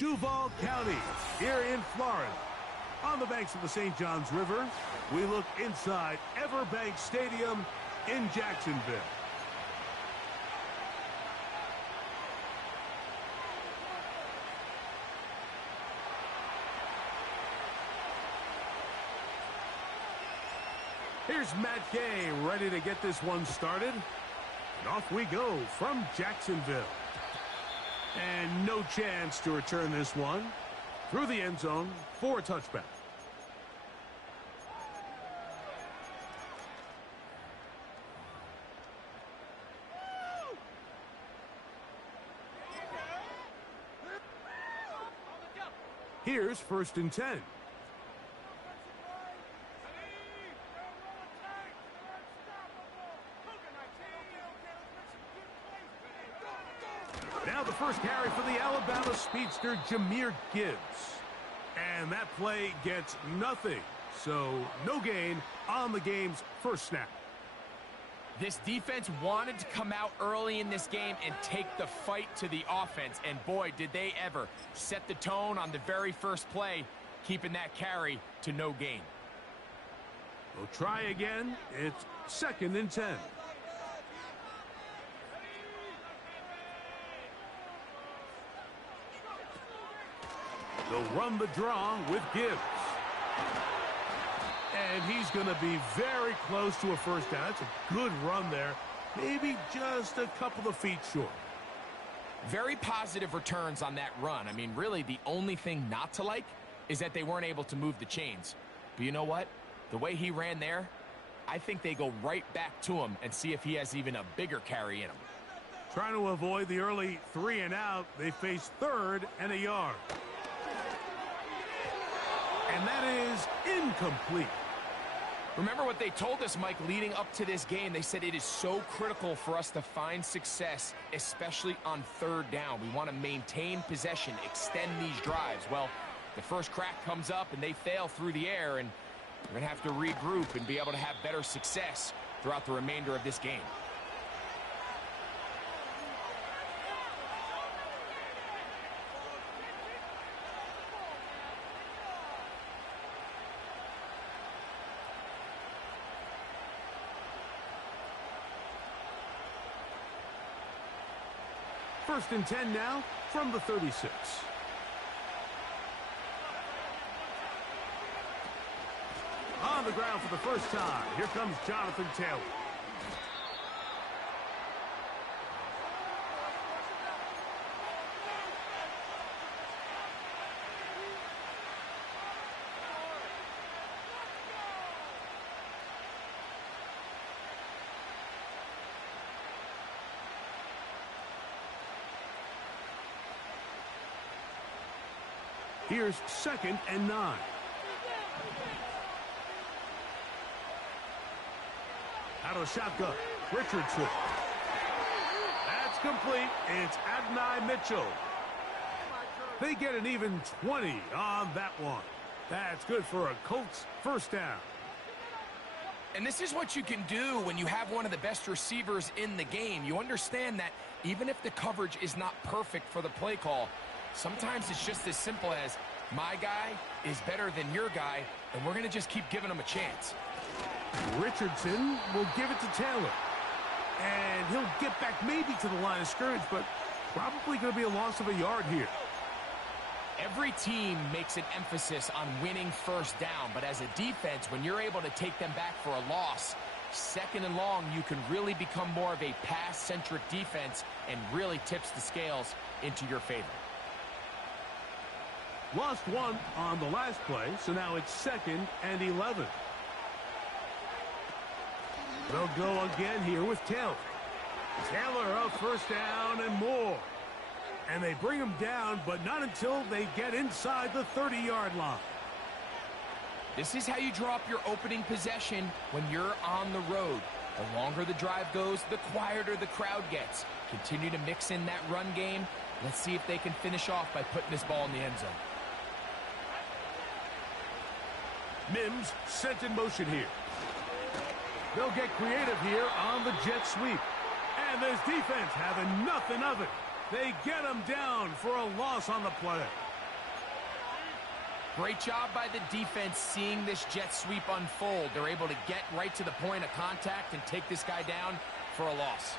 Duval County, here in Florida. On the banks of the St. Johns River, we look inside Everbank Stadium in Jacksonville. Here's Matt Gay ready to get this one started. And off we go from Jacksonville. And no chance to return this one through the end zone for a touchback. Here's 1st and 10. Now the first carry for the Alabama speedster, Jahmyr Gibbs. And that play gets nothing. So no gain on the game's first snap. This defense wanted to come out early in this game and take the fight to the offense. And boy, did they ever set the tone on the very first play, keeping that carry to no gain. We'll try again. It's 2nd and 10. They'll run the draw with Gibbs. And he's going to be very close to a first down. It's a good run there. Maybe just a couple of feet short. Very positive returns on that run. I mean, really, the only thing not to like is that they weren't able to move the chains. But you know what? The way he ran there, I think they go right back to him and see if he has even a bigger carry in him. Trying to avoid the early 3 and out, they face 3rd and a yard. And that is incomplete. Remember what they told us, Mike, leading up to this game. They said it is so critical for us to find success, especially on 3rd down. We want to maintain possession, extend these drives. Well, the first crack comes up and they fail through the air, and we're going to have to regroup and be able to have better success throughout the remainder of this game. First and 10 now from the 36. On the ground for the first time, here comes Jonathan Taylor. Here's 2nd and 9. Out of shotgun, Richardson. That's complete. It's Adonai Mitchell. They get an even 20 on that one. That's good for a Colts first down. And this is what you can do when you have one of the best receivers in the game. You understand that even if the coverage is not perfect for the play call, sometimes it's just as simple as, my guy is better than your guy, and we're going to just keep giving him a chance. Richardson will give it to Taylor. And he'll get back maybe to the line of scrimmage, but probably going to be a loss of a yard here. Every team makes an emphasis on winning first down, but as a defense, when you're able to take them back for a loss, 2nd and long, you can really become more of a pass-centric defense and really tips the scales into your favor. Lost one on the last play, so now it's 2nd and 11. They'll go again here with Taylor. Taylor up first down and more. And they bring him down, but not until they get inside the 30-yard line. This is how you draw up your opening possession when you're on the road. The longer the drive goes, the quieter the crowd gets. Continue to mix in that run game. Let's see if they can finish off by putting this ball in the end zone. Mims sent in motion here. They'll get creative here on the jet sweep. And this defense having nothing of it. They get him down for a loss on the play. Great job by the defense seeing this jet sweep unfold. They're able to get right to the point of contact and take this guy down for a loss.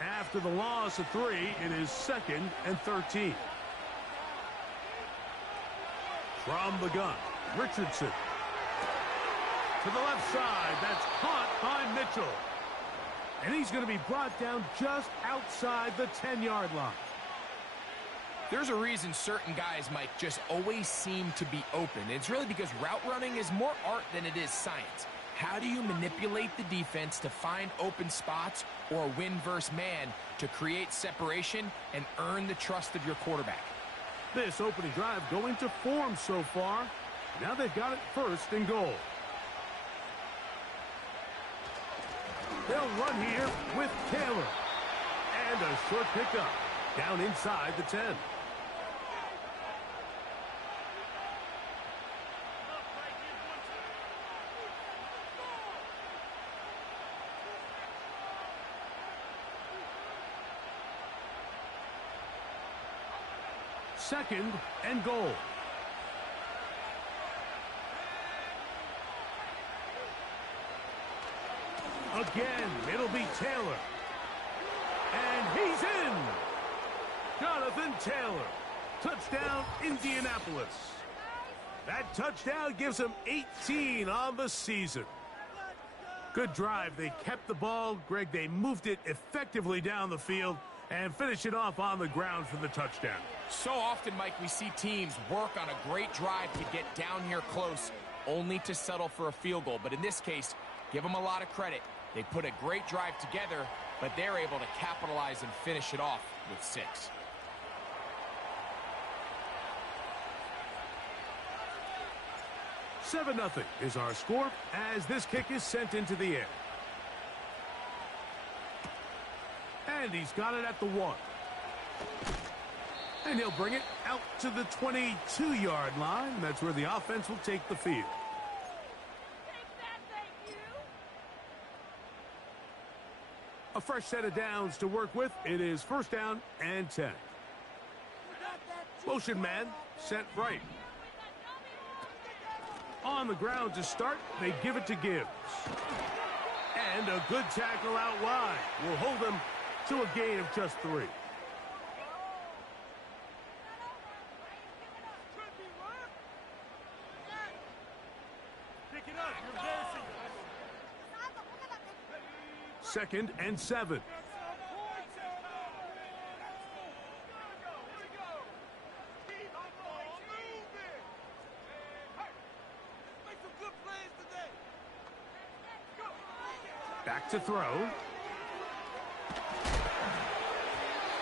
After the loss of 3, it is 2nd and 13. From the gun, Richardson. To the left side, that's caught by Mitchell. And he's going to be brought down just outside the 10-yard line. There's a reason certain guys, Mike, just always seem to be open. It's really because route running is more art than it is science. How do you manipulate the defense to find open spots or win versus man to create separation and earn the trust of your quarterback? This opening drive going to form so far. Now they've got it 1st and goal. They'll run here with Taylor. And a short pickup down inside the 10. Second and goal. Again, it'll be Taylor. And he's in. Jonathan Taylor. Touchdown, Indianapolis. That touchdown gives him 18 on the season. Good drive. They kept the ball. Greg, they moved it effectively down the field and finish it off on the ground for the touchdown. So often, Mike, we see teams work on a great drive to get down here close, only to settle for a field goal. But in this case, give them a lot of credit. They put a great drive together, but they're able to capitalize and finish it off with 6. Seven 0 is our score as this kick is sent into the air. And he's got it at the 1. And he'll bring it out to the 22-yard line. That's where the offense will take the field. A fresh set of downs to work with. It is 1st down and 10. Motion man set right. On the ground to start, they give it to Gibbs. And a good tackle out wide will hold them to a gain of just 3. Second and 7. Back to throw.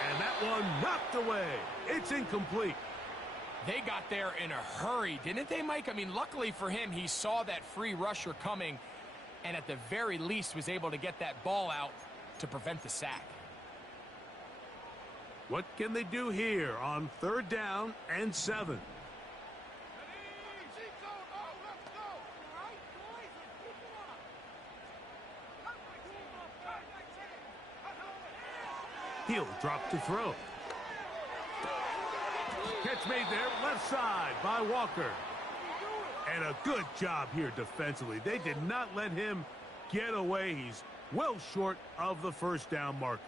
And that one knocked away. It's incomplete. They got there in a hurry, didn't they, Mike? I mean, luckily for him, he saw that free rusher coming and at the very least was able to get that ball out to prevent the sack. What can they do here on 3rd down and 7? He'll drop to throw. Catch made there, left side by Walker. And a good job here defensively. They did not let him get away. He's well short of the 1st down marker.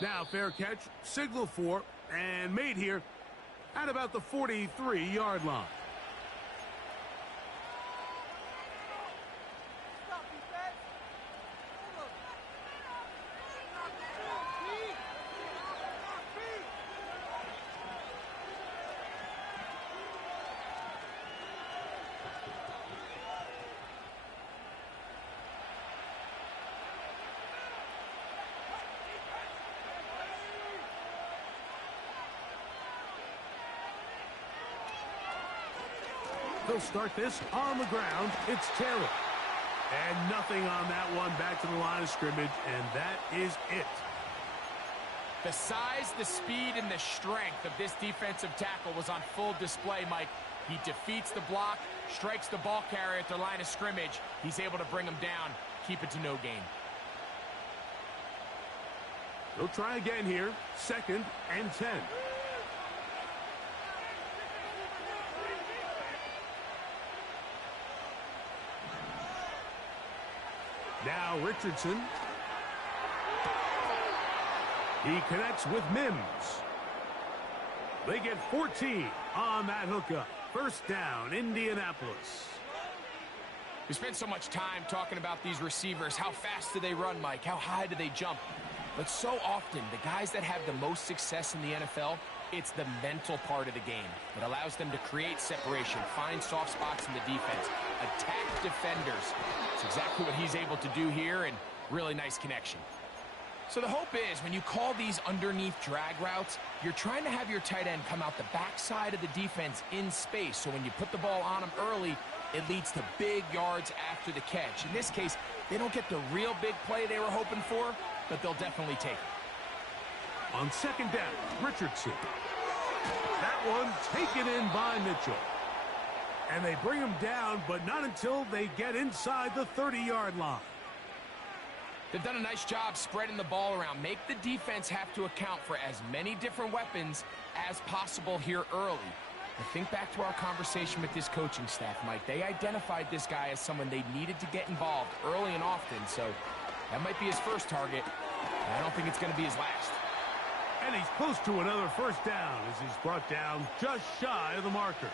Now fair catch, signal for, and made here at about the 43-yard line. They'll start this on the ground. It's Taylor. And nothing on that one. Back to the line of scrimmage, and that is it. The size, the speed, and the strength of this defensive tackle was on full display, Mike. He defeats the block, strikes the ball carrier at the line of scrimmage. He's able to bring him down, keep it to no gain. They'll try again here. 2nd and 10. Now Richardson. He connects with Mims. They get 14 on that hookup. 1st down, Indianapolis. We spent so much time talking about these receivers. How fast do they run, Mike? How high do they jump? But so often, the guys that have the most success in the NFL, it's the mental part of the game. It allows them to create separation, find soft spots in the defense, attack defenders. It's exactly what he's able to do here, and really nice connection. So the hope is, when you call these underneath drag routes, you're trying to have your tight end come out the backside of the defense in space. So when you put the ball on him early, it leads to big yards after the catch. In this case, they don't get the real big play they were hoping for, but they'll definitely take it. On 2nd down, Richardson. That one taken in by Mitchell. And they bring him down, but not until they get inside the 30-yard line. They've done a nice job spreading the ball around. Make the defense have to account for as many different weapons as possible here early. And think back to our conversation with this coaching staff, Mike. They identified this guy as someone they needed to get involved early and often, so that might be his first target. I don't think it's going to be his last. And he's close to another 1st down as he's brought down just shy of the marker.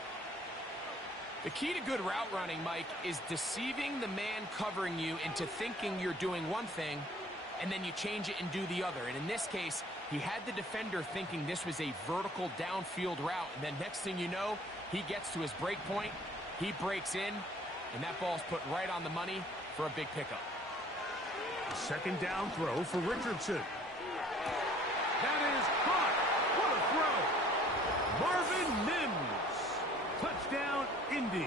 The key to good route running, Mike, is deceiving the man covering you into thinking you're doing one thing, and then you change it and do the other. And in this case, he had the defender thinking this was a vertical downfield route, and then next thing you know, he gets to his break point, he breaks in, and that ball's put right on the money for a big pickup. 2nd down throw for Richardson. That is caught. What a throw. Marvin Mims. Touchdown, Indy.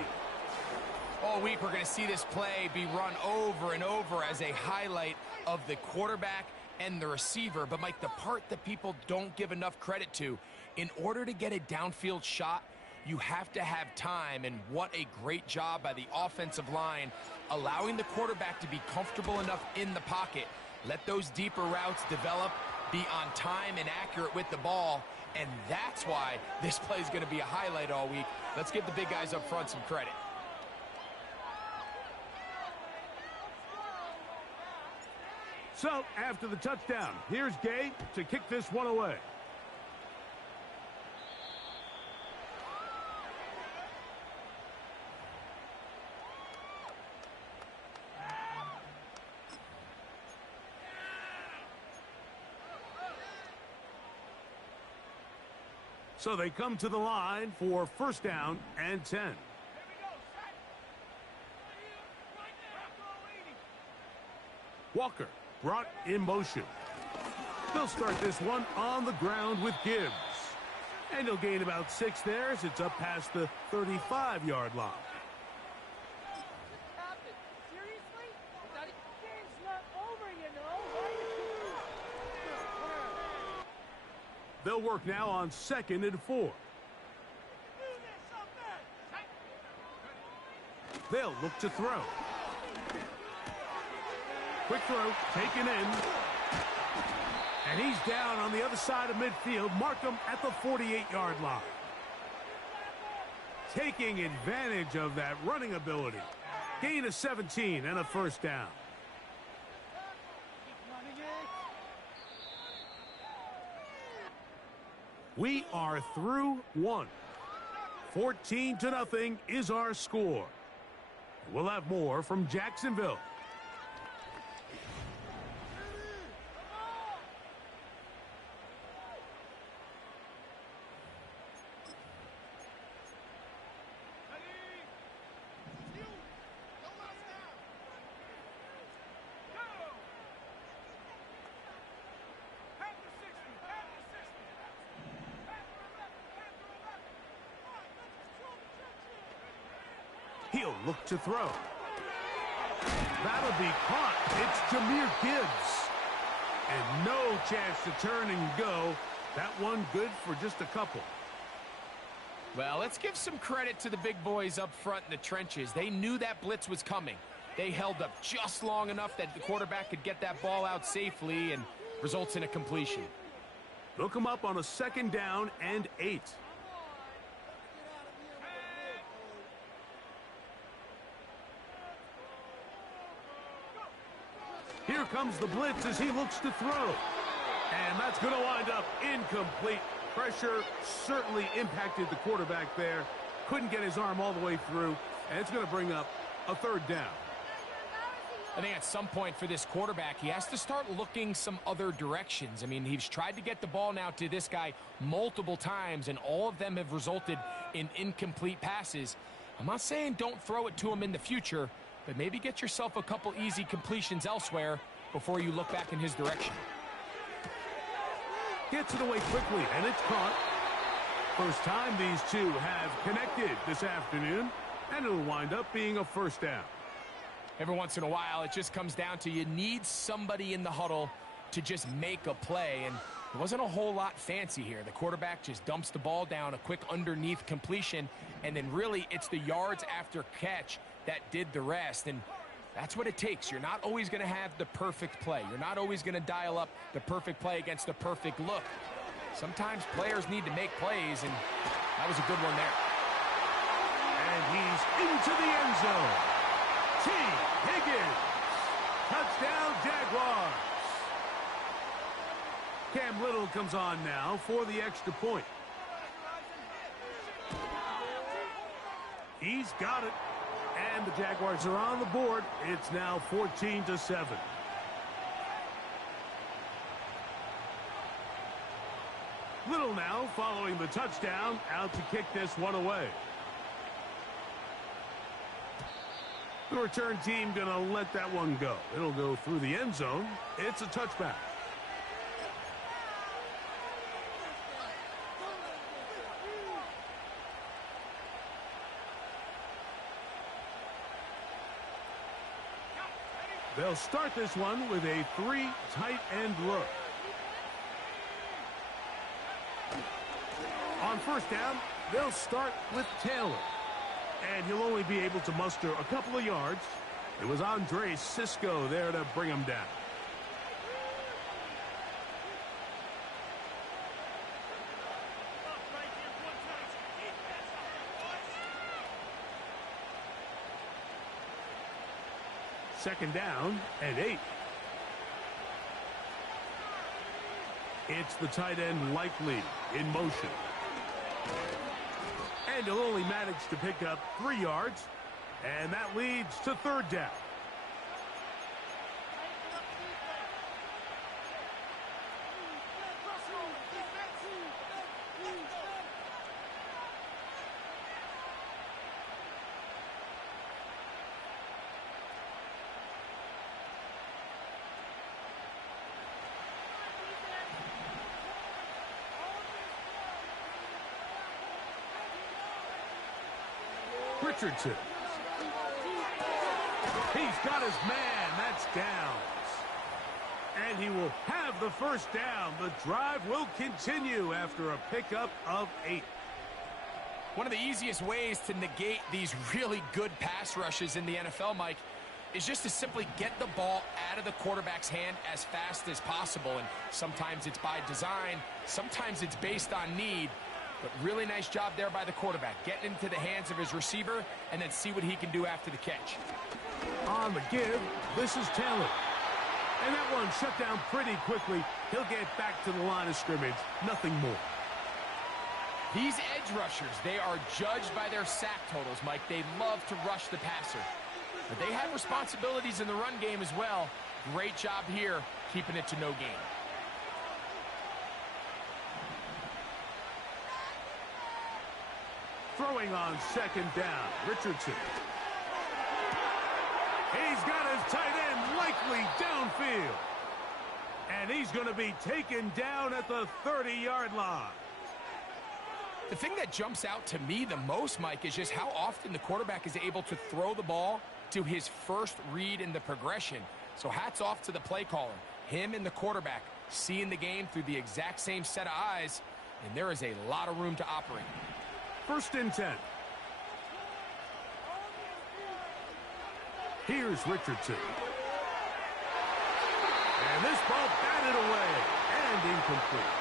All week, we're going to see this play be run over and over as a highlight of the quarterback and the receiver. But, Mike, the part that people don't give enough credit to, in order to get a downfield shot, you have to have time. And what a great job by the offensive line, allowing the quarterback to be comfortable enough in the pocket. Let those deeper routes develop, be on time and accurate with the ball. And that's why this play is going to be a highlight all week. Let's give the big guys up front some credit. So, after the touchdown, here's Gay to kick this one away. So they come to the line for 1st down and 10. Walker brought in motion. They'll start this one on the ground with Gibbs. And he'll gain about 6 there as it's up past the 35-yard line. They'll work now on 2nd and 4. They'll look to throw. Quick throw, taken in. And he's down on the other side of midfield. Mark him at the 48-yard line. Taking advantage of that running ability. Gain of 17 and a 1st down. We are through 1. 14-0 is our score. We'll have more from Jacksonville. He'll look to throw. That'll be caught. It's Jahmyr Gibbs. And no chance to turn and go. That one good for just a couple. Well, let's give some credit to the big boys up front in the trenches. They knew that blitz was coming. They held up just long enough that the quarterback could get that ball out safely and results in a completion. They'll come up on a 2nd down and 8. Here comes the blitz as he looks to throw. And that's going to wind up incomplete. Pressure certainly impacted the quarterback there. Couldn't get his arm all the way through. And it's going to bring up a 3rd down. I think at some point for this quarterback, he has to start looking some other directions. I mean, he's tried to get the ball now to this guy multiple times, and all of them have resulted in incomplete passes. I'm not saying don't throw it to him in the future, but maybe get yourself a couple easy completions elsewhere before you look back in his direction. Gets it away quickly, and it's caught. First time these two have connected this afternoon, and it'll wind up being a 1st down. Every once in a while, it just comes down to you need somebody in the huddle to just make a play, and it wasn't a whole lot fancy here. The quarterback just dumps the ball down, a quick underneath completion, and then really it's the yards after catch that did the rest, and that's what it takes. You're not always going to have the perfect play. You're not always going to dial up the perfect play against the perfect look. Sometimes players need to make plays, and that was a good one there. And he's into the end zone. T. Higgins. Touchdown, Jaguars. Cam Little comes on now for the extra point. He's got it. And the Jaguars are on the board. It's now 14-7. Little now following the touchdown, out to kick this one away. The return team going to let that one go. It'll go through the end zone. It's a touchback. They'll start this one with a 3 tight end look. On 1st down, they'll start with Taylor. And he'll only be able to muster a couple of yards. It was Andre Cisco there to bring him down. Second down and 8. It's the tight end Likely in motion. And he'll only manage to pick up 3 yards. And that leads to 3rd down. Richardson. He's got his man. That's down. And he will have the 1st down. The drive will continue after a pickup of 8. One of the easiest ways to negate these really good pass rushes in the NFL, Mike, is just to simply get the ball out of the quarterback's hand as fast as possible. And sometimes it's by design. Sometimes it's based on need. But really nice job there by the quarterback, getting into the hands of his receiver and then see what he can do after the catch. On the give, this is Taylor. And that one shut down pretty quickly. He'll get back to the line of scrimmage. Nothing more. These edge rushers, they are judged by their sack totals, Mike. They love to rush the passer. But they have responsibilities in the run game as well. Great job here, keeping it to no gain. Throwing on 2nd down, Richardson. He's got his tight end Likely downfield. And he's going to be taken down at the 30-yard line. The thing that jumps out to me the most, Mike, is just how often the quarterback is able to throw the ball to his first read in the progression. So hats off to the play caller. Him and the quarterback seeing the game through the exact same set of eyes, and there is a lot of room to operate. 1st and 10. Here's Richardson. And this ball batted away and incomplete.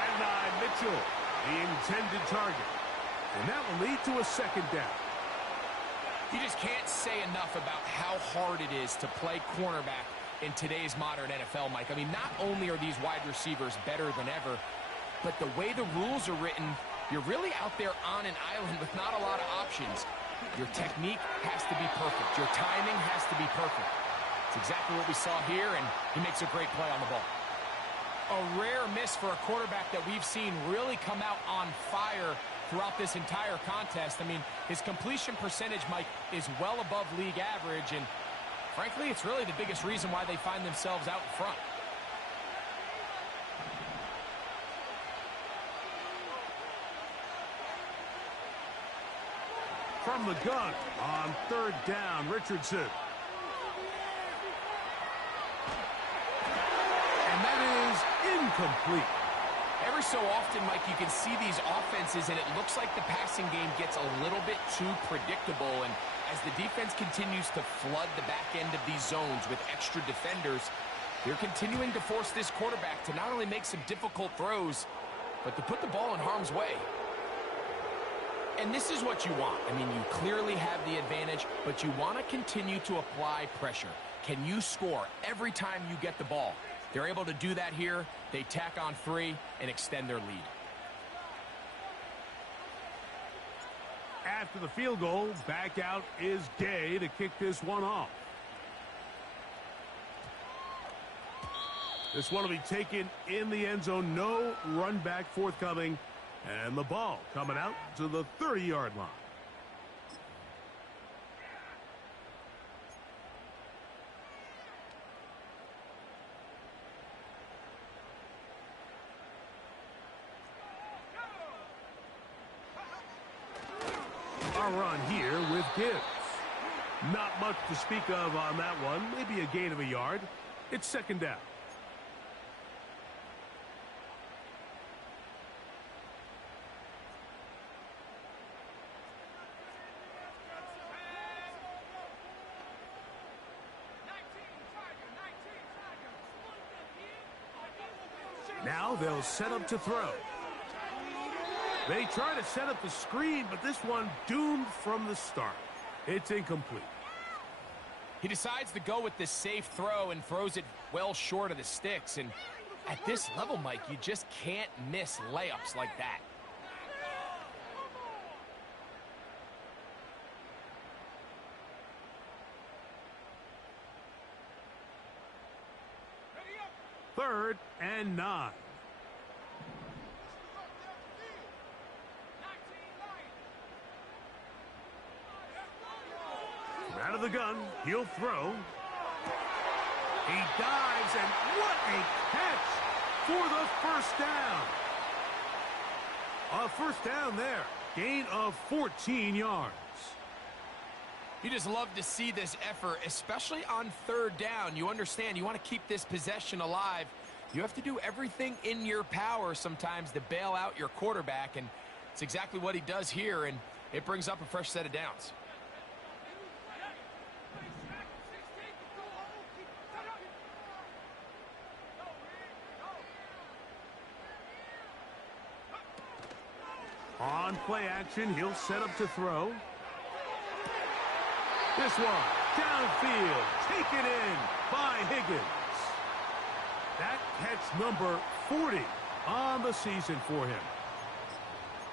Adonai Mitchell, the intended target. And that will lead to a 2nd down. You just can't say enough about how hard it is to play cornerback in today's modern NFL, Mike. I mean, not only are these wide receivers better than ever, but the way the rules are written, you're really out there on an island with not a lot of options. Your technique has to be perfect. Your timing has to be perfect. It's exactly what we saw here, and he makes a great play on the ball. A rare miss for a quarterback that we've seen really come out on fire throughout this entire contest. I mean, his completion percentage, Mike, is well above league average, and frankly, it's really the biggest reason why they find themselves out in front. From the gun on 3rd down, Richardson. And that is incomplete. Every so often, Mike, you can see these offenses, and it looks like the passing game gets a little bit too predictable. And as the defense continues to flood the back end of these zones with extra defenders, they're continuing to force this quarterback to not only make some difficult throws, but to put the ball in harm's way. And this is what you want. I mean, you clearly have the advantage, but you want to continue to apply pressure. Can you score every time you get the ball? They're able to do that here. They tack on 3 and extend their lead. After the field goal, back out is Gay to kick this one off. This one will be taken in the end zone. No run back forthcoming. And the ball coming out to the 30-yard line. A run here with Gibbs. Not much to speak of on that one. Maybe a gain of a yard. It's 2nd down. Now they'll set up to throw. They try to set up the screen, but this one doomed from the start. It's incomplete. He decides to go with this safe throw and throws it well short of the sticks. And at this level, Mike, you just can't miss layups like that. Third and 9. Out of the gun, he'll throw. He dives, and what a catch for the 1st down. A 1st down there. Gain of 14 yards. You just love to see this effort, especially on 3rd down. You understand, you want to keep this possession alive. You have to do everything in your power sometimes to bail out your quarterback, and it's exactly what he does here, and it brings up a fresh set of downs. On play action, he'll set up to throw. This one, downfield, taken in by Higgins. That catch number 40 on the season for him.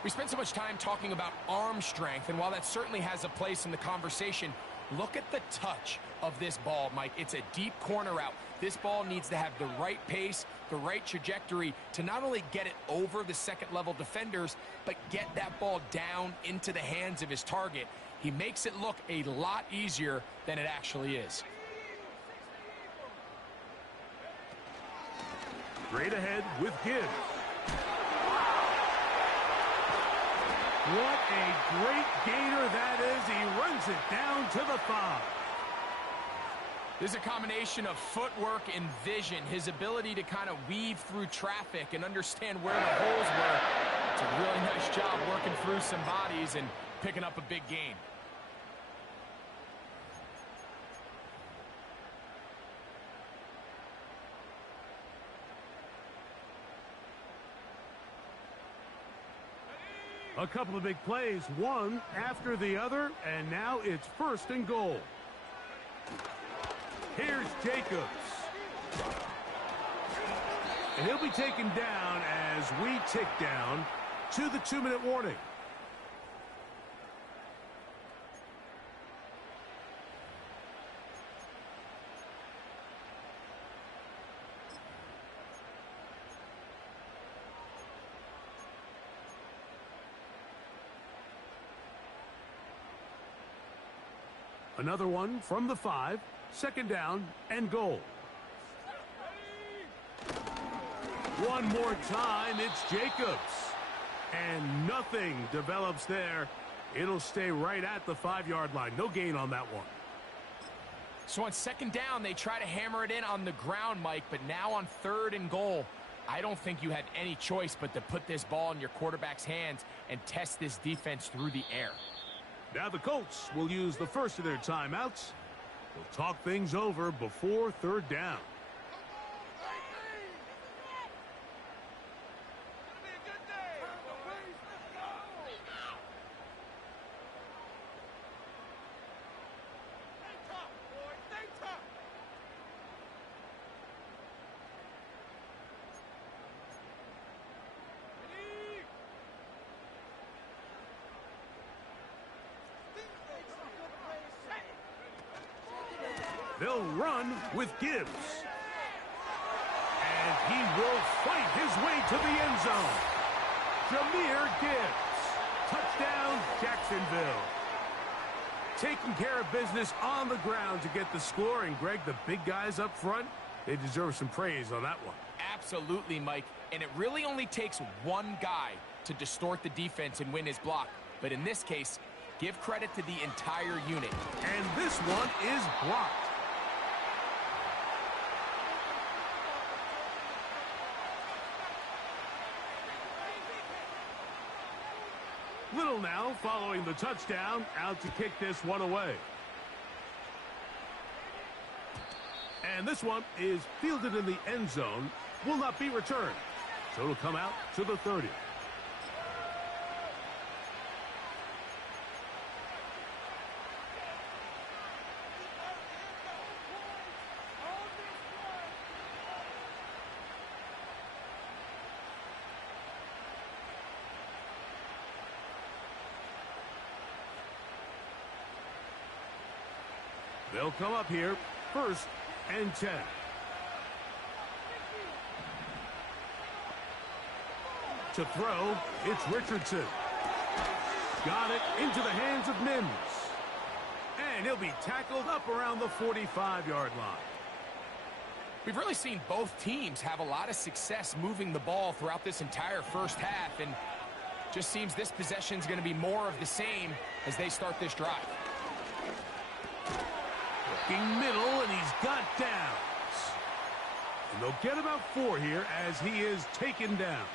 We spent so much time talking about arm strength, and while that certainly has a place in the conversation, look at the touch of this ball, Mike. It's a deep corner route. This ball needs to have the right pace, the right trajectory to not only get it over the 2nd-level defenders, but get that ball down into the hands of his target. He makes it look a lot easier than it actually is. Straight ahead with Gibbs. What a great gainer that is. He runs it down to the 5. This is a combination of footwork and vision, his ability to kind of weave through traffic and understand where the holes were. It's a really nice job working through some bodies and picking up a big gain. A couple of big plays, one after the other, and now it's 1st and goal. Here's Jacobs. And he'll be taken down as we tick down to the 2-minute warning. Another one from the 5, 2nd down and goal. One more time, it's Jacobs. And nothing develops there. It'll stay right at the 5-yard line. No gain on that one. So on 2nd down, they try to hammer it in on the ground, Mike, but now on 3rd and goal, I don't think you had any choice but to put this ball in your quarterback's hands and test this defense through the air. Now the Colts will use the first of their timeouts. They'll talk things over before 3rd down. They'll run with Gibbs. And he will fight his way to the end zone. Jahmyr Gibbs. Touchdown, Jacksonville. Taking care of business on the ground to get the score. And, Greg, the big guys up front, they deserve some praise on that one. Absolutely, Mike. And it really only takes one guy to distort the defense and win his block. But in this case, give credit to the entire unit. And this one is blocked. Little now following the touchdown, out to kick this one away. And this one is fielded in the end zone, will not be returned. So it'll come out to the 30. They'll come up here, 1st and 10. To throw, it's Richardson. Got it into the hands of Mims. And he'll be tackled up around the 45-yard line. We've really seen both teams have a lot of success moving the ball throughout this entire first half, and just seems this possession is going to be more of the same as they start this drive. Looking middle, and he's got downs. And they'll get about 4 here as he is taken down.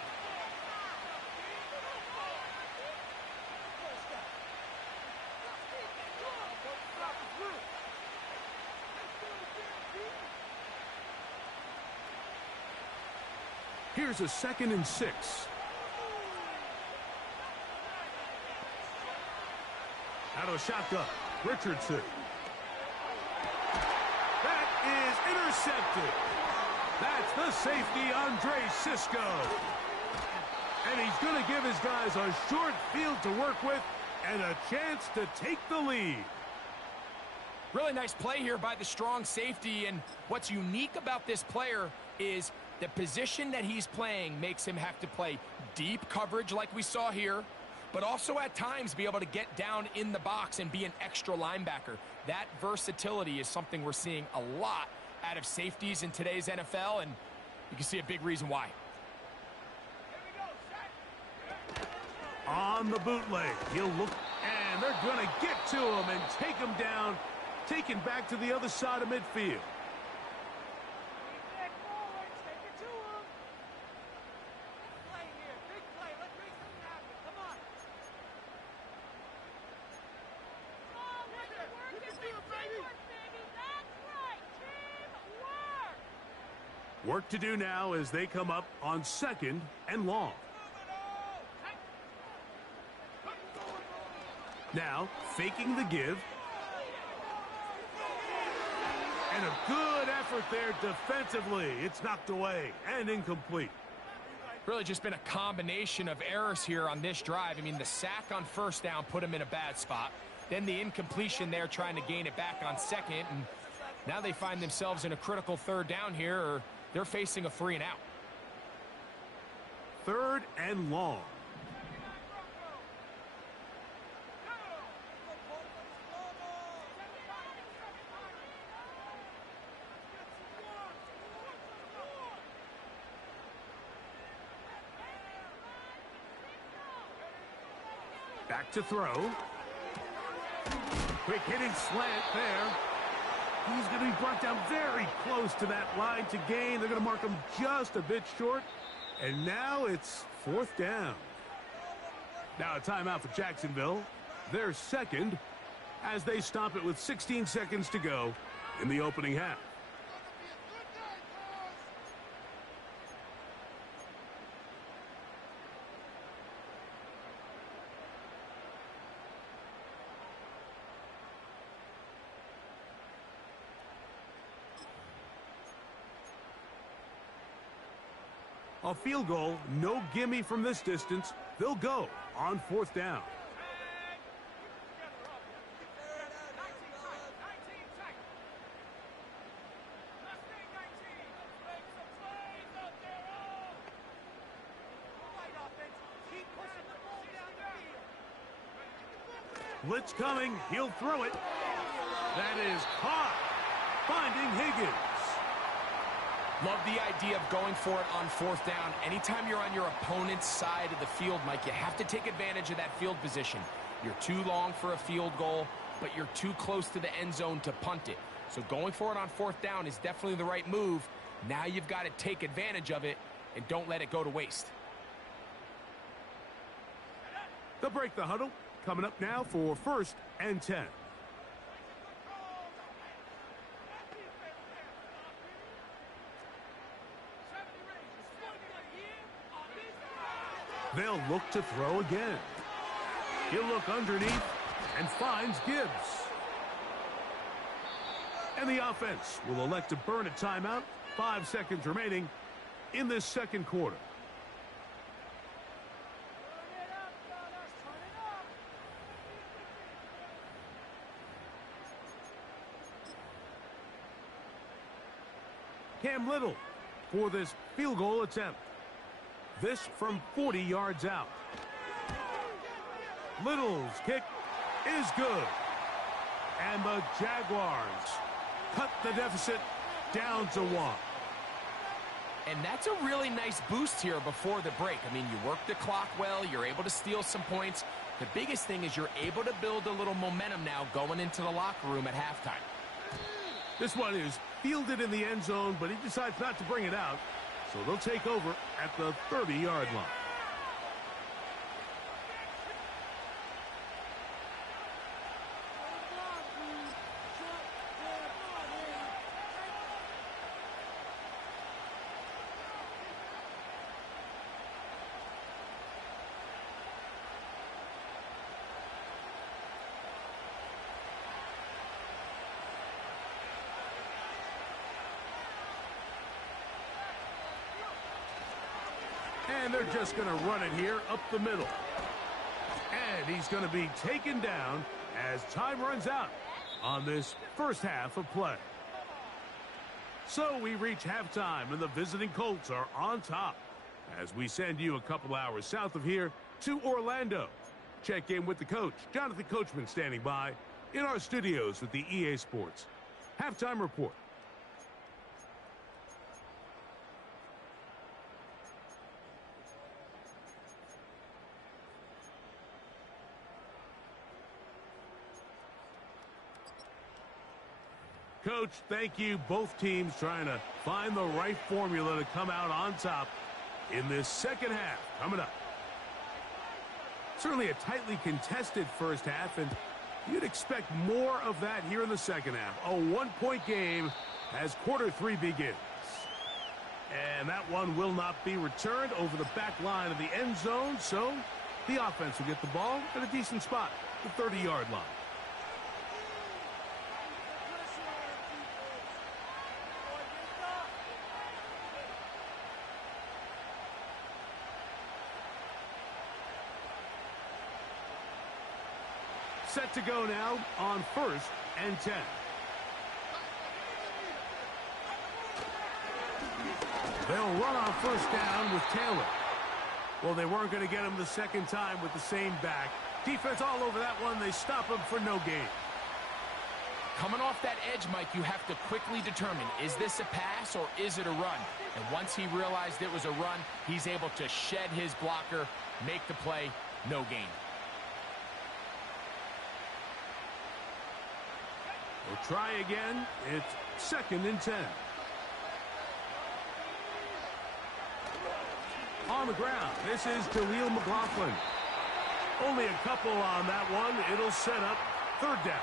Here's a 2nd and 6. Out of shotgun, Richardson. That is intercepted. That's the safety, Andre Cisco. And he's going to give his guys a short field to work with and a chance to take the lead. Really nice play here by the strong safety, and what's unique about this player is the position that he's playing makes him have to play deep coverage like we saw here, but also at times be able to get down in the box and be an extra linebacker. That versatility is something we're seeing a lot out of safeties in today's NFL, and you can see a big reason why. On the bootleg, he'll look, and they're going to get to him and take him down taken back to the other side of midfield. Work to do now as they come up on 2nd and long. Now, faking the give. And a good effort there defensively. It's knocked away and incomplete. Really just been a combination of errors here on this drive. I mean, the sack on 1st down put him in a bad spot. Then the incompletion there trying to gain it back on 2nd. And now they find themselves in a critical 3rd down here, or they're facing a 3 and out. 3rd and long. Back to throw. Quick hitting slant there. He's going to be brought down very close to that line to gain. They're going to mark him just a bit short. And now it's 4th down. Now a timeout for Jacksonville. Their 2nd as they stop it with 16 seconds to go in the opening half. A field goal, no gimme from this distance. They'll go on 4th down. Blitz coming. He'll throw it. That is caught. Finding Higgins. Love the idea of going for it on 4th down. Anytime you're on your opponent's side of the field, Mike, you have to take advantage of that field position. You're too long for a field goal, but you're too close to the end zone to punt it. So going for it on 4th down is definitely the right move. Now you've got to take advantage of it and don't let it go to waste. They'll break the huddle. Coming up now for 1st and 10. They'll look to throw again. He'll look underneath and finds Gibbs. And the offense will elect to burn a timeout. 5 seconds remaining in this 2nd quarter. Cam Little for this field goal attempt. This from 40 yards out. Little's kick is good. And the Jaguars cut the deficit down to 1. And that's a really nice boost here before the break. I mean, you work the clock well. You're able to steal some points. The biggest thing is you're able to build a little momentum now going into the locker room at halftime. This one is fielded in the end zone, but he decides not to bring it out. So they'll take over at the 30-yard line. And they're just going to run it here up the middle. And he's going to be taken down as time runs out on this 1st half of play. So we reach halftime, and the visiting Colts are on top as we send you a couple hours south of here to Orlando. Check in with the coach, Jonathan Coachman, standing by in our studios with the EA Sports Halftime Report. Coach, thank you. Both teams trying to find the right formula to come out on top in this second half coming up. Certainly a tightly contested first half, and you'd expect more of that here in the second half. A one-point game as quarter three begins. And that one will not be returned over the back line of the end zone, so the offense will get the ball at a decent spot, the 30-yard line. Set to go now on 1st and 10. They'll run on first down with Taylor. Well, they weren't going to get him the second time with the same back. Defense all over that one. They stop him for no gain. Coming off that edge, Mike, you have to quickly determine, is this a pass or is it a run? And once he realized it was a run, he's able to shed his blocker, make the play, no gain. We'll try again. It's 2nd and 10. On the ground, this is Jaleel McLaughlin. Only a couple on that one. It'll set up 3rd down.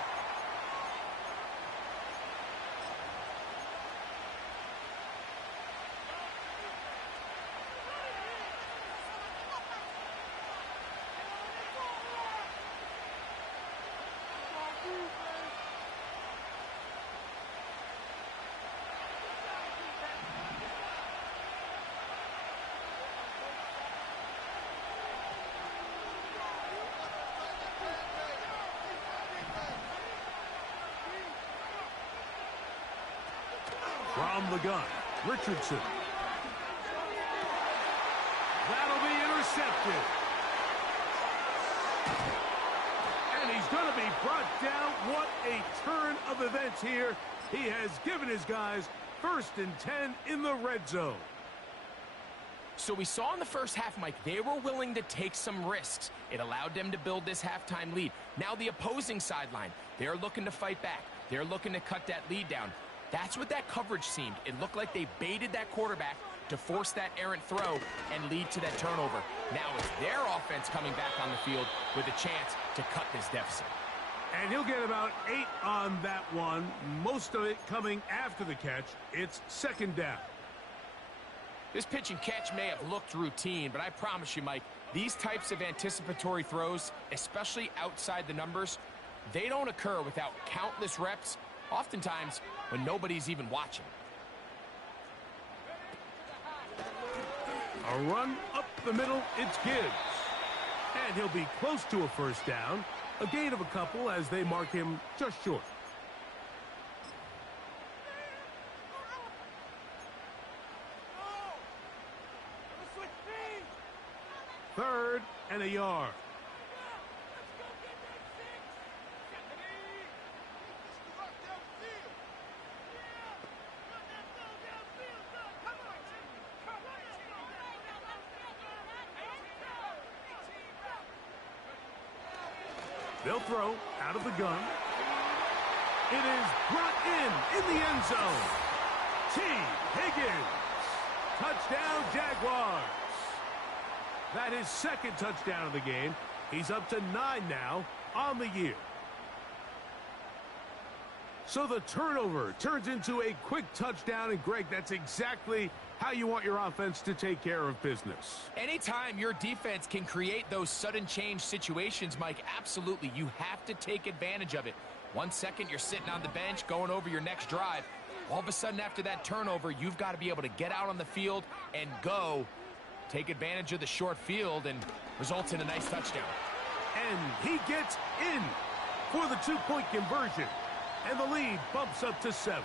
From the gun, Richardson. That'll be intercepted. And he's going to be brought down. What a turn of events here. He has given his guys 1st and 10 in the red zone. So we saw in the first half, Mike, they were willing to take some risks. It allowed them to build this halftime lead. Now the opposing sideline, they're looking to fight back. They're looking to cut that lead down. That's what that coverage seemed. It looked like they baited that quarterback to force that errant throw and lead to that turnover. Now it's their offense coming back on the field with a chance to cut this deficit. And he'll get about 8 on that one, most of it coming after the catch. It's 2nd down. This pitch and catch may have looked routine, but I promise you, Mike, these types of anticipatory throws, especially outside the numbers, they don't occur without countless reps, oftentimes when nobody's even watching. A run up the middle, it's Gibbs. And he'll be close to a 1st down. A gain of a couple as they mark him just short. 3rd and a yard. They'll throw out of the gun. It is brought in the end zone. T. Higgins. Touchdown, Jaguars. That is 2nd touchdown of the game. He's up to 9 now on the year. So the turnover turns into a quick touchdown, and Greg, that's exactly how you want your offense to take care of business. Anytime your defense can create those sudden change situations, Mike, absolutely, you have to take advantage of it. 1 second, you're sitting on the bench going over your next drive. All of a sudden, after that turnover, you've got to be able to get out on the field and go. Take advantage of the short field and results in a nice touchdown. And he gets in for the 2-point conversion. And the lead bumps up to 7.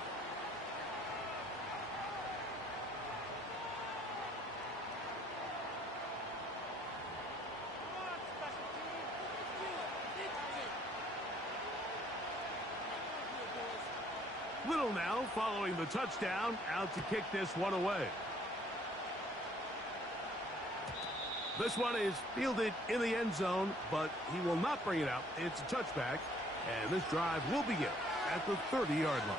Little now following the touchdown, out to kick this one away. This one is fielded in the end zone, but he will not bring it out. It's a touchback, and this drive will begin at the 30-yard line.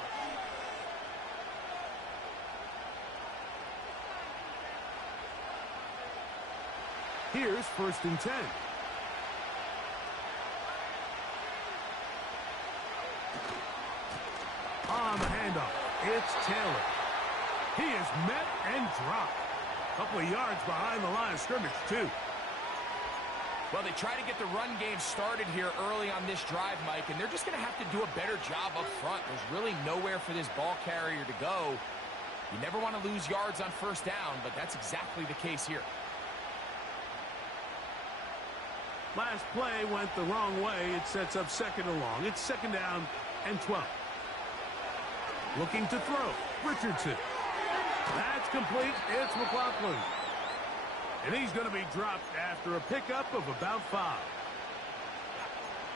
Here's 1st and 10. On the handoff, it's Taylor. He is met and dropped. A couple of yards behind the line of scrimmage, too. Well, they try to get the run game started here early on this drive, Mike, and they're just going to have to do a better job up front. There's really nowhere for this ball carrier to go. You never want to lose yards on 1st down, but that's exactly the case here. Last play went the wrong way. It sets up 2nd and long. It's 2nd down and 12. Looking to throw. Richardson. That's complete. It's McLaughlin. And he's going to be dropped after a pickup of about 5.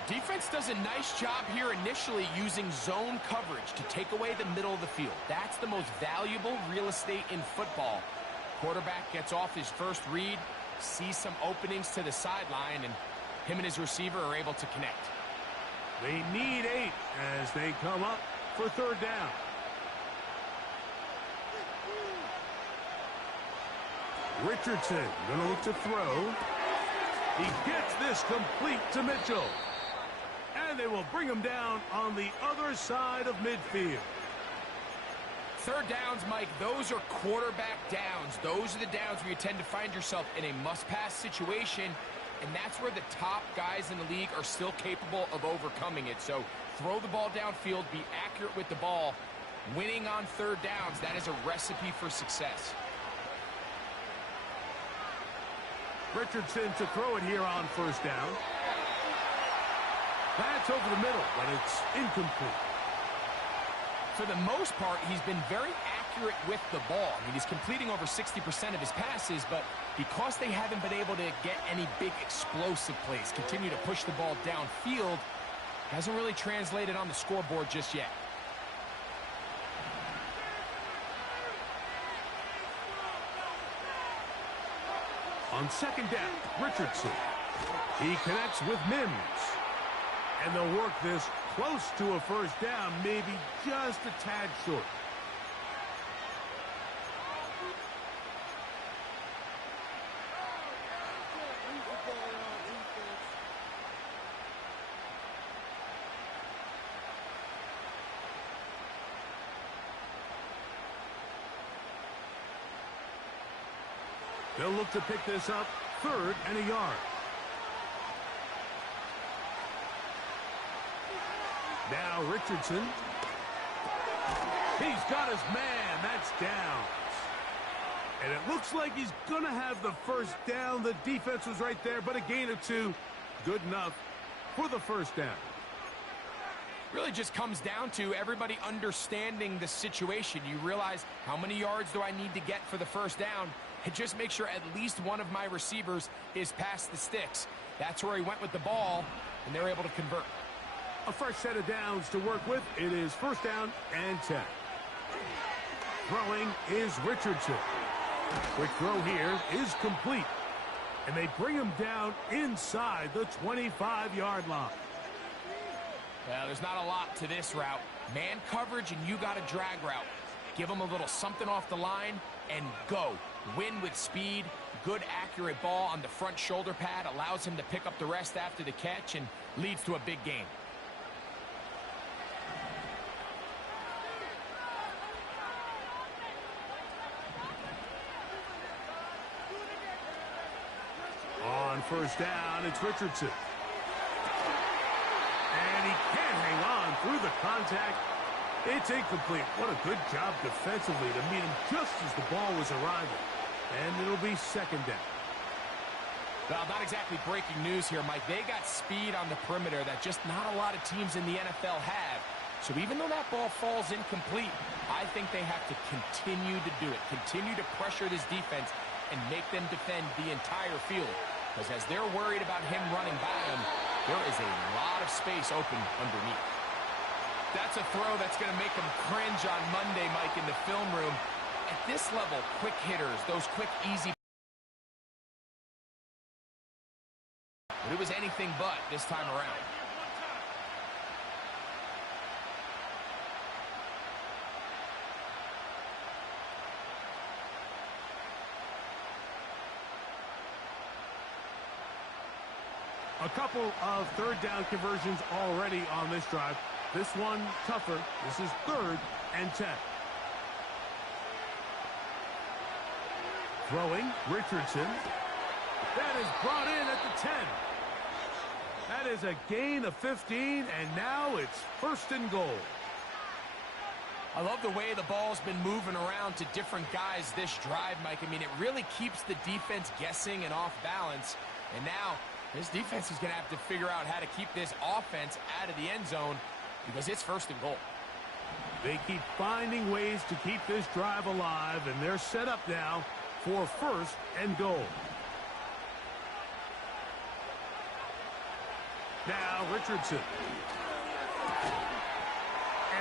Defense does a nice job here initially using zone coverage to take away the middle of the field. That's the most valuable real estate in football. Quarterback gets off his first read, sees some openings to the sideline, and him and his receiver are able to connect. They need 8 as they come up for 3rd down. Richardson going to look to throw. He gets this complete to Mitchell. And they will bring him down on the other side of midfield. 3rd downs, Mike, those are quarterback downs. Those are the downs where you tend to find yourself in a must-pass situation, and that's where the top guys in the league are still capable of overcoming it. So throw the ball downfield, be accurate with the ball. Winning on 3rd downs, that is a recipe for success. Richardson to throw it here on 1st down. That's over the middle, but it's incomplete. For the most part, he's been very accurate with the ball. I mean, he's completing over 60% of his passes, but because they haven't been able to get any big explosive plays, continue to push the ball downfield, hasn't really translated on the scoreboard just yet. On 2nd down, Richardson. He connects with Mims. And they'll work this close to a 1st down, maybe just a tad short. They'll look to pick this up 3rd and a yard. Now Richardson. He's got his man. That's down. And it looks like he's going to have the 1st down. The defense was right there, but a gain of 2. Good enough for the 1st down. Really just comes down to everybody understanding the situation. You realize how many yards do I need to get for the 1st down, and just make sure at least one of my receivers is past the sticks. That's where he went with the ball, and they're able to convert. A fresh set of downs to work with. It is 1st down and 10. Throwing is Richardson. Quick throw here is complete. And they bring him down inside the 25-yard line. Well, there's not a lot to this route. Man coverage, and you got a drag route. Give him a little something off the line and go. Win with speed. Good, accurate ball on the front shoulder pad. Allows him to pick up the rest after the catch and leads to a big gain. On 1st down, it's Richardson. And he can't hang on through the contact. It's incomplete. What a good job defensively to meet him just as the ball was arriving. And it'll be 2nd down. Well, not exactly breaking news here, Mike. They got speed on the perimeter that just not a lot of teams in the NFL have. So even though that ball falls incomplete, I think they have to continue to do it. Continue to pressure this defense and make them defend the entire field. Because as they're worried about him running by them, there is a lot of space open underneath. That's a throw that's going to make them cringe on Monday, Mike, in the film room. At this level, quick hitters, those quick, easy. But it was anything but this time around. A couple of third down conversions already on this drive. This one tougher. This is 3rd and 10. Throwing, Richardson. That is brought in at the 10. That is a gain of 15, and now it's 1st and goal. I love the way the ball's been moving around to different guys this drive, Mike. I mean, it really keeps the defense guessing and off balance. And now this defense is going to have to figure out how to keep this offense out of the end zone because it's 1st and goal. They keep finding ways to keep this drive alive, and they're set up now for 1st and goal. Now Richardson.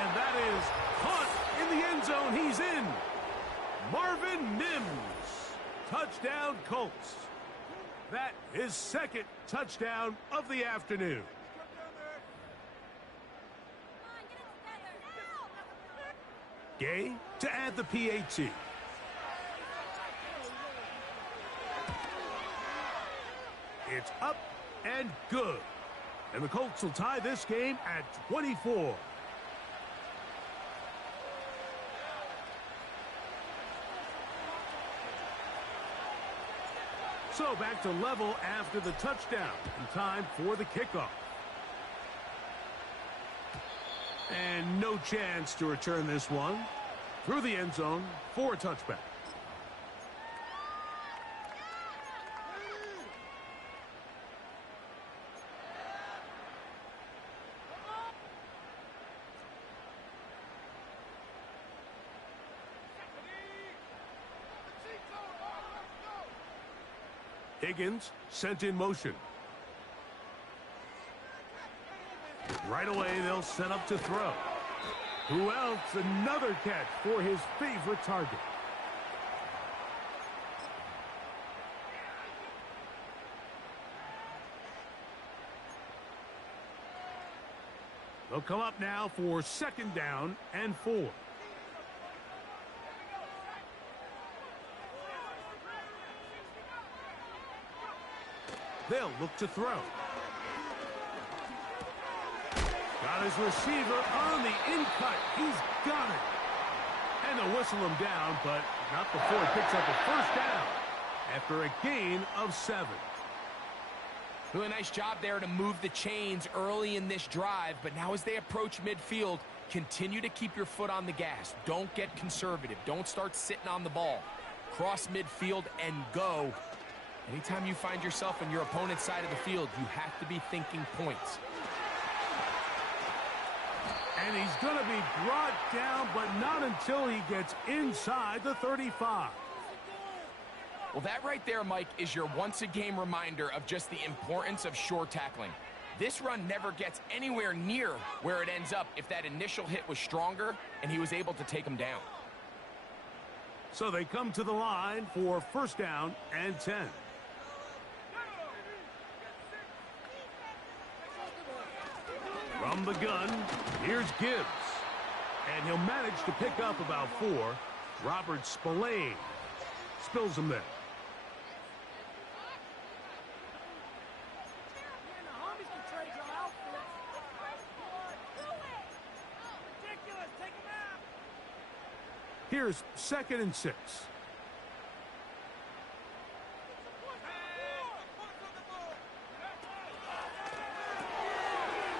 And that is caught in the end zone. He's in. Marvin Mims. Touchdown Colts. That is 2nd touchdown of the afternoon. Gay to add the PAT. It's up and good. And the Colts will tie this game at 24. So back to level after the touchdown. And time for the kickoff. And no chance to return this one. Through the end zone for a touchback. Higgins sent in motion. Right away, they'll set up to throw. Who else? Another catch for his favorite target. They'll come up now for 2nd down and 4. They'll look to throw. Got his receiver on the in-cut. He's got it. And they'll whistle him down, but not before he picks up a 1st down after a gain of 7. Doing a nice job there to move the chains early in this drive, but now as they approach midfield, continue to keep your foot on the gas. Don't get conservative. Don't start sitting on the ball. Cross midfield and go. Anytime you find yourself on your opponent's side of the field, you have to be thinking points. And he's going to be brought down, but not until he gets inside the 35. Well, that right there, Mike, is your once-a-game reminder of just the importance of short tackling. This run never gets anywhere near where it ends up if that initial hit was stronger and he was able to take him down. So they come to the line for 1st down and 10. From the gun, here's Gibbs. And he'll manage to pick up about 4. Robert Spillane spills him there. Here's 2nd and 6.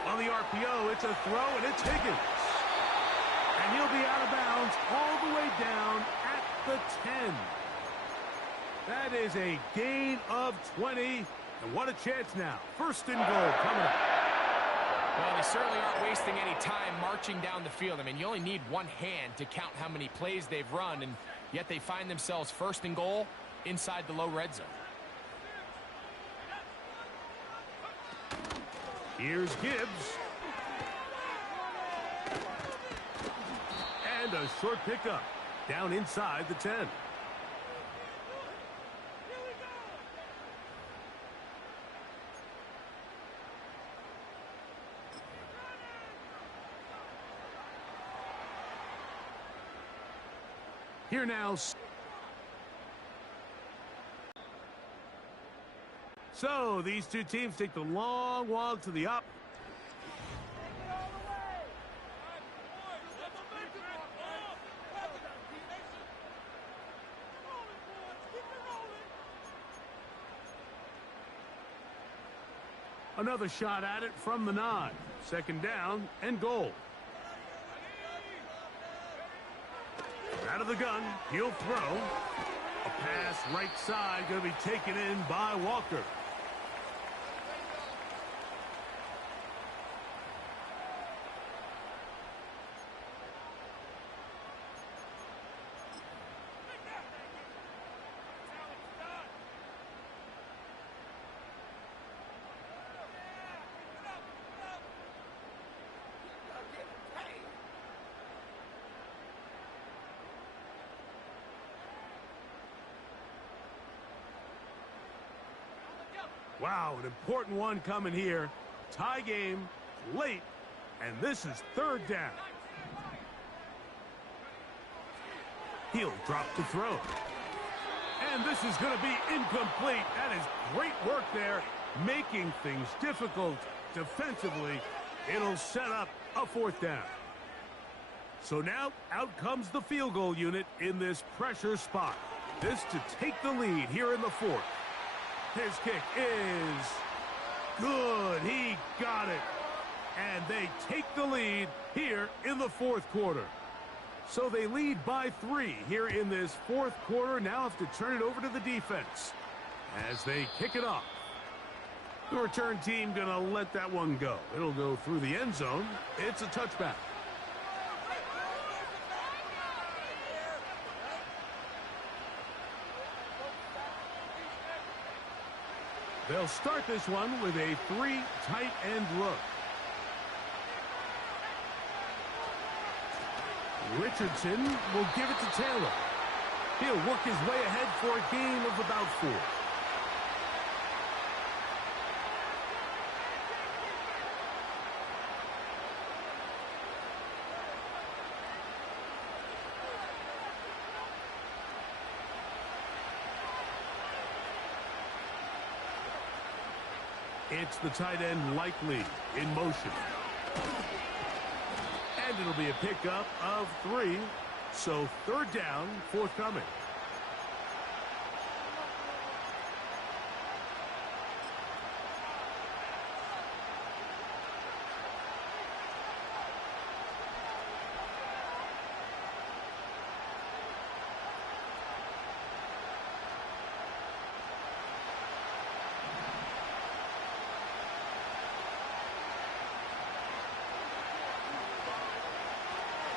On the RPO, it's a throw, and it's Higgins. And he'll be out of bounds all the way down at the 10. That is a gain of 20. And what a chance now. 1st and goal coming up. Well, they certainly aren't wasting any time marching down the field. I mean, you only need one hand to count how many plays they've run, and yet they find themselves 1st and goal inside the low red zone. Here's Gibbs. And a short pickup down inside the 10. Here now, So these two teams take the long walk to the up. Another shot at it from the 9. Second down and goal. Out of the gun, he'll throw. A pass right side going to be taken in by Walker. Wow, an important one coming here. Tie game, late, and this is third down. He'll drop to throw. And this is going to be incomplete. That is great work there, making things difficult defensively. It'll set up a fourth down. So now, out comes the field goal unit in this pressure spot. This to take the lead here in the fourth. His kick is good. He got it. And they take the lead here in the fourth quarter. So they lead by 3 here in this fourth quarter. Now have to turn it over to the defense as they kick it off. The return team going to let that one go. It'll go through the end zone. It's a touchback. They'll start this one with a 3 tight end look. Richardson will give it to Taylor. He'll work his way ahead for a gain of about 4. It's the tight end Likely in motion. And it'll be a pickup of 3. So third down, forthcoming.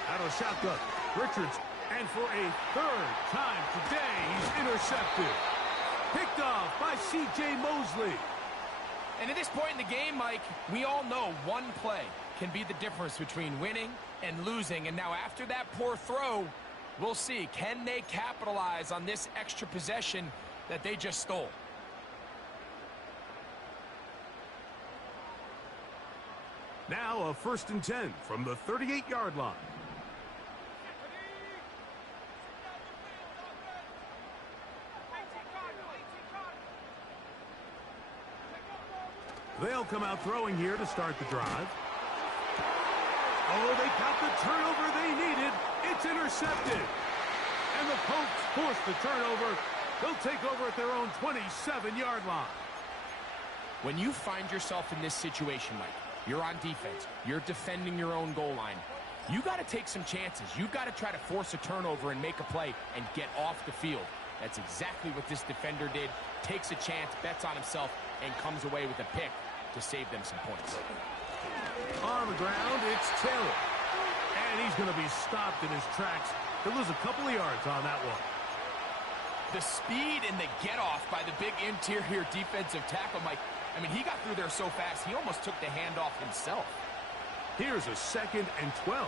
Out of shotgun, Richards, and for a third time today, he's intercepted. Picked off by C.J. Mosley. And at this point in the game, Mike, we all know one play can be the difference between winning and losing. And now after that poor throw, we'll see, can they capitalize on this extra possession that they just stole? Now a 1st and 10 from the 38-yard line. They'll come out throwing here to start the drive. Oh, they got the turnover they needed. It's intercepted. And the Colts force the turnover. They'll take over at their own 27-yard line. When you find yourself in this situation, Mike, you're on defense, you're defending your own goal line, you got to take some chances. You've got to try to force a turnover and make a play and get off the field. That's exactly what this defender did. Takes a chance, bets on himself, and comes away with a pick to save them some points. On the ground, it's Taylor. And he's going to be stopped in his tracks. He'll lose a couple of yards on that one. The speed and the get-off by the big interior defensive tackle, Mike. I mean, he got through there so fast, he almost took the handoff himself. Here's a 2nd and 12.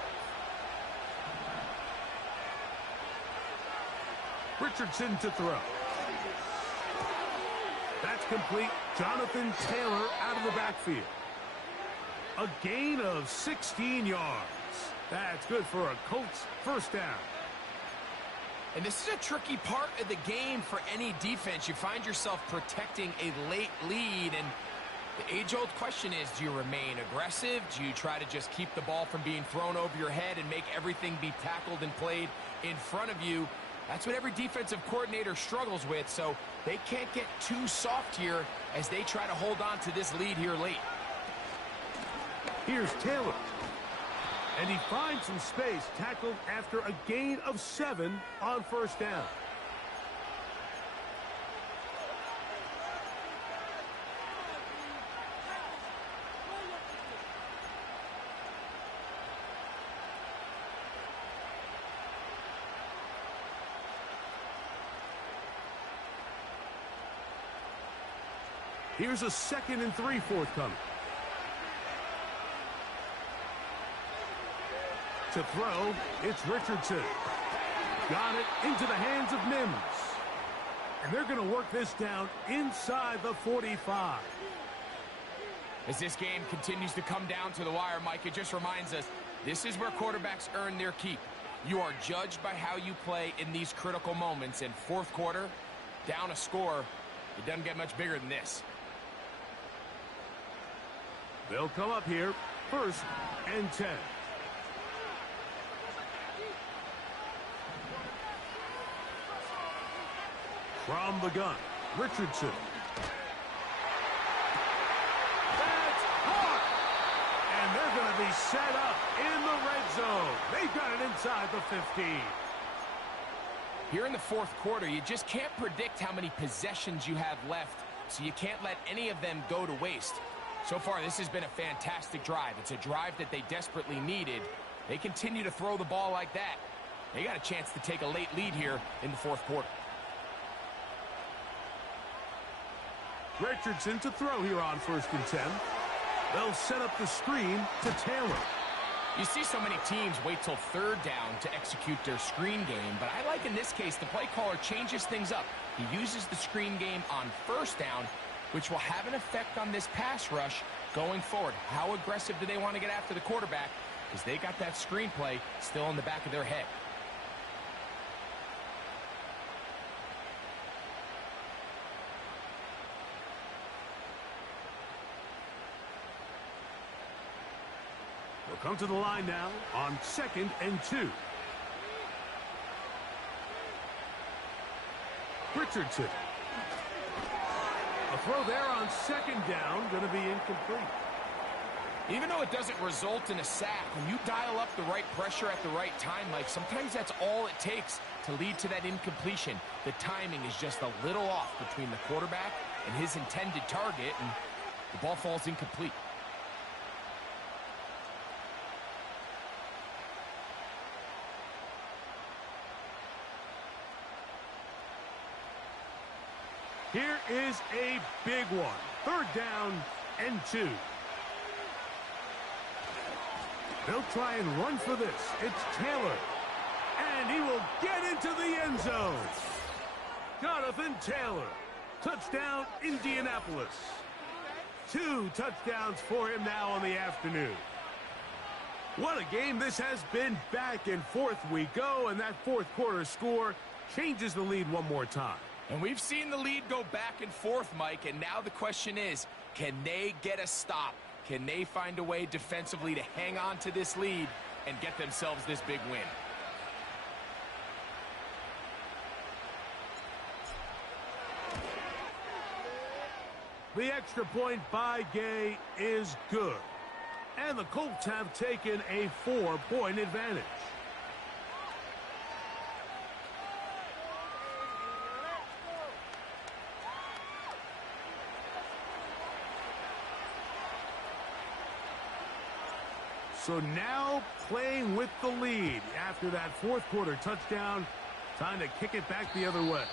Richardson to throw. That's complete. Jonathan Taylor out of the backfield. A gain of 16 yards. That's good for a Colts first down. And this is a tricky part of the game for any defense. You find yourself protecting a late lead, and the age-old question is, do you remain aggressive? Do you try to just keep the ball from being thrown over your head and make everything be tackled and played in front of you? That's what every defensive coordinator struggles with, so they can't get too soft here as they try to hold on to this lead here late. Here's Taylor. And he finds some space, tackled after a gain of 7 on first down. Here's a 2nd and 3 forthcoming. To throw, it's Richardson. Got it into the hands of Mims. And they're going to work this down inside the 45. As this game continues to come down to the wire, Mike, it just reminds us, this is where quarterbacks earn their keep. You are judged by how you play in these critical moments. In fourth quarter, down a score, it doesn't get much bigger than this. They'll come up here, 1st and 10. From the gun, Richardson. That's hard! And they're going to be set up in the red zone. They've got it inside the 15. Here in the fourth quarter, you just can't predict how many possessions you have left, so you can't let any of them go to waste. So far, this has been a fantastic drive. It's a drive that they desperately needed. They continue to throw the ball like that. They got a chance to take a late lead here in the fourth quarter. Richardson to throw here on 1st and 10. They'll set up the screen to Taylor. You see so many teams wait till 3rd down to execute their screen game, but I like in this case the play caller changes things up. He uses the screen game on 1st down, which will have an effect on this pass rush going forward. How aggressive do they want to get after the quarterback? Because they got that screenplay still in the back of their head. They'll come to the line now on 2nd and 2. Richardson. A throw there on 2nd down, going to be incomplete. Even though it doesn't result in a sack, when you dial up the right pressure at the right time, Mike, sometimes that's all it takes to lead to that incompletion. The timing is just a little off between the quarterback and his intended target, and the ball falls incomplete. Here is a big one. 3rd down and 2. They'll try and run for this. It's Taylor. And he will get into the end zone. Jonathan Taylor. Touchdown, Indianapolis. 2 touchdowns for him now on the afternoon. What a game this has been. Back and forth we go, and that fourth quarter score changes the lead one more time. And we've seen the lead go back and forth, Mike, and now the question is, can they get a stop? Can they find a way defensively to hang on to this lead and get themselves this big win? The extra point by Gay is good. And the Colts have taken a 4-point advantage. So now playing with the lead after that fourth quarter touchdown. Time to kick it back the other way.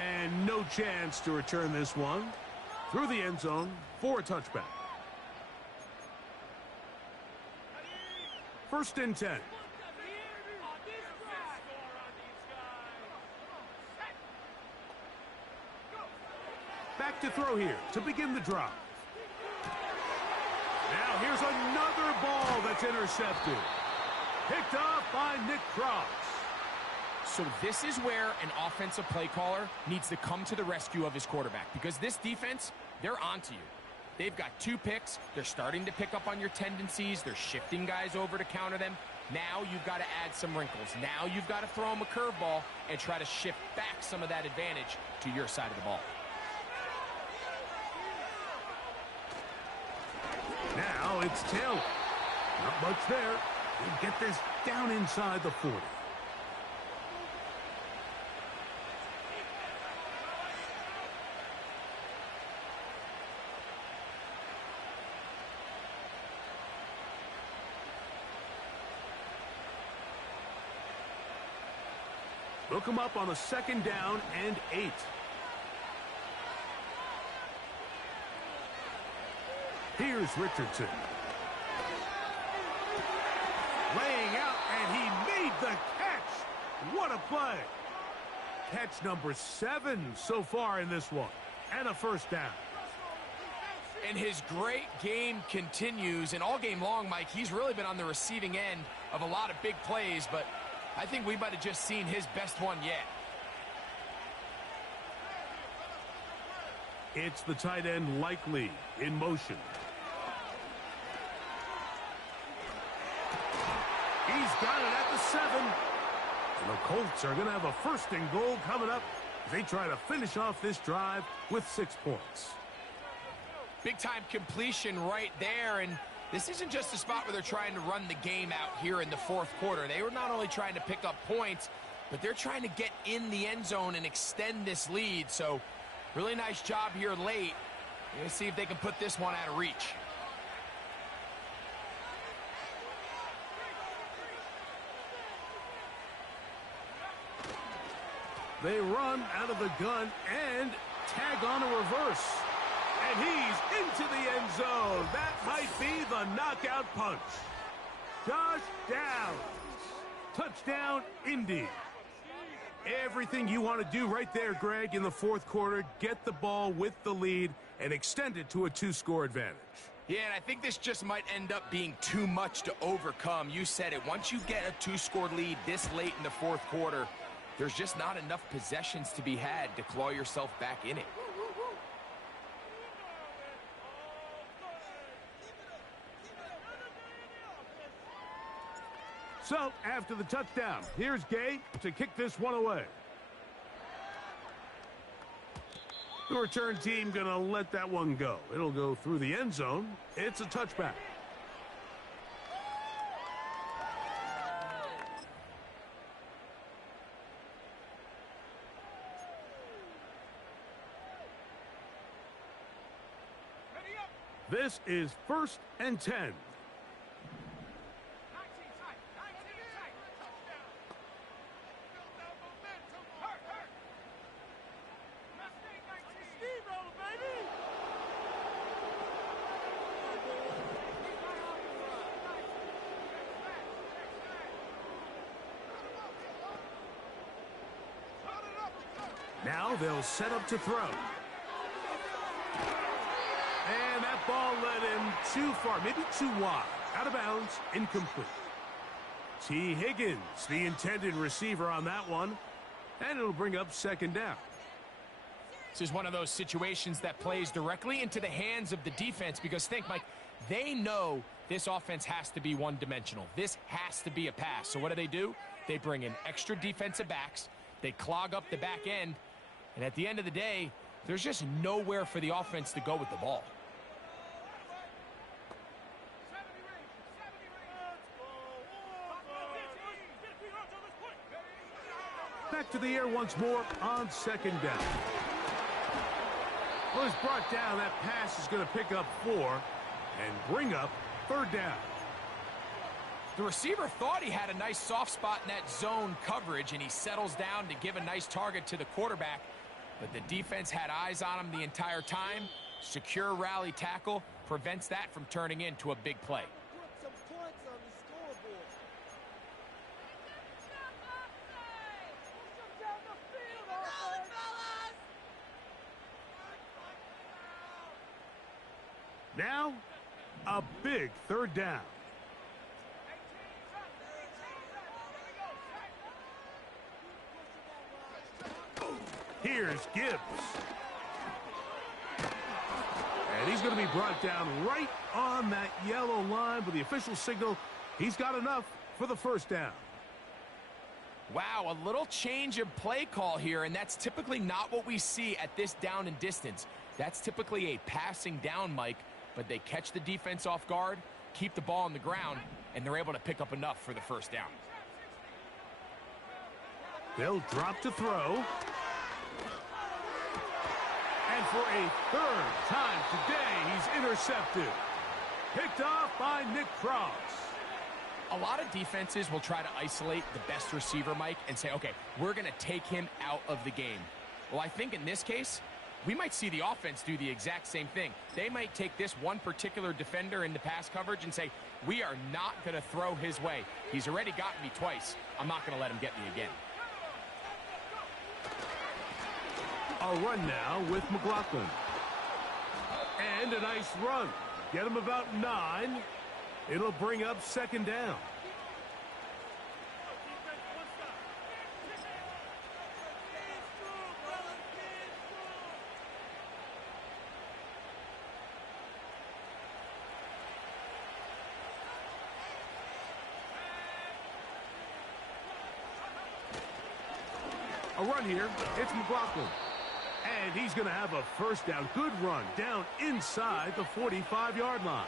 And no chance to return this one through the end zone for a touchback. 1st and 10. Back to throw here to begin the drive. Now here's another ball that's intercepted. Picked off by Nick Cross. So this is where an offensive play caller needs to come to the rescue of his quarterback, because this defense, they're onto you. They've got 2 picks. They're starting to pick up on your tendencies. They're shifting guys over to counter them. Now you've got to add some wrinkles. Now you've got to throw them a curveball and try to shift back some of that advantage to your side of the ball. Now it's Taylor. Not much there. He'll get this down inside the 40. Look him up on a 2nd down and 8. Here's Richardson. Laying out, and he made the catch. What a play. Catch number 7 so far in this one. And a 1st down. And his great game continues. And all game long, Mike, he's really been on the receiving end of a lot of big plays, but I think we might have just seen his best one yet. It's the tight end Likely in motion. He's got it at the 7. And the Colts are going to have a 1st and goal coming up as they try to finish off this drive with 6 points. Big-time completion right there, and this isn't just a spot where they're trying to run the game out here in the 4th quarter. They were not only trying to pick up points, but they're trying to get in the end zone and extend this lead. So really nice job here late. Let's see if they can put this one out of reach. They run out of the gun and tag on a reverse. And he's into the end zone. That might be the knockout punch. Josh Downs. Touchdown, Indy. Everything you want to do right there, Greg, in the 4th quarter. Get the ball with the lead and extend it to a 2-score advantage. Yeah, and I think this just might end up being too much to overcome. You said it. Once you get a 2-score lead this late in the 4th quarter, there's just not enough possessions to be had to claw yourself back in it. So, after the touchdown, here's Gay to kick this one away. The return team going to let that one go. It'll go through the end zone. It's a touchback. This is 1st and 10. Now they'll set up to throw. And that ball led him too far, maybe too wide. Out of bounds, incomplete. T. Higgins, the intended receiver on that one. And it'll bring up 2nd down. This is one of those situations that plays directly into the hands of the defense, because think, Mike, they know this offense has to be one-dimensional. This has to be a pass. So what do? They bring in extra defensive backs. They clog up the back end. And at the end of the day, there's just nowhere for the offense to go with the ball. Back to the air once more on 2nd down. Well, it's brought down. That pass is going to pick up 4 and bring up 3rd down. The receiver thought he had a nice soft spot in that zone coverage, and he settles down to give a nice target to the quarterback. But the defense had eyes on him the entire time. Secure rally tackle prevents that from turning into a big play. Put some points on the scoreboard. Now, a big 3rd down. – Here's Gibbs. And he's going to be brought down right on that yellow line with the official signal. He's got enough for the first down. Wow, a little change of play call here, and that's typically not what we see at this down and distance. That's typically a passing down, Mike, but they catch the defense off guard, keep the ball on the ground, and they're able to pick up enough for the first down. They'll drop to throw. And for a third time today, he's intercepted. Picked off by Nick Cross. A lot of defenses will try to isolate the best receiver, Mike, and say, okay, we're going to take him out of the game. Well, I think in this case, we might see the offense do the exact same thing. They might take this one particular defender in the pass coverage and say, we are not going to throw his way. He's already gotten me twice. I'm not going to let him get me again. A run now with McLaughlin. And a nice run. Get him about 9. It'll bring up second down. A run here. It's McLaughlin. And he's going to have a first down. Good run down inside the 45-yard line.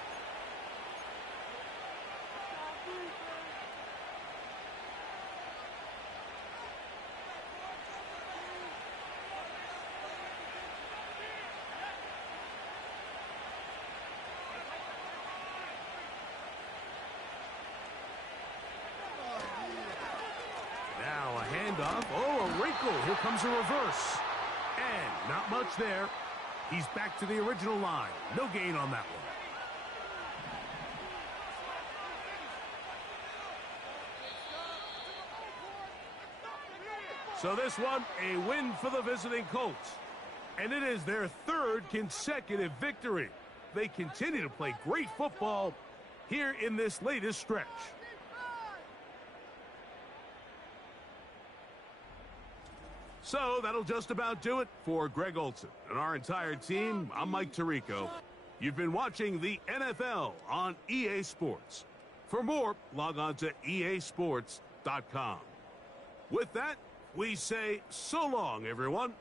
Now a handoff. Oh, a wrinkle. Here comes a reverse. And not much there. He's back to the original line. No gain on that one. So this one, a win for the visiting Colts. And it is their third consecutive victory. They continue to play great football here in this latest stretch. So that'll just about do it for Greg Olsen and our entire team. I'm Mike Tirico. You've been watching the NFL on EA Sports. For more, log on to easports.com. With that, we say so long, everyone.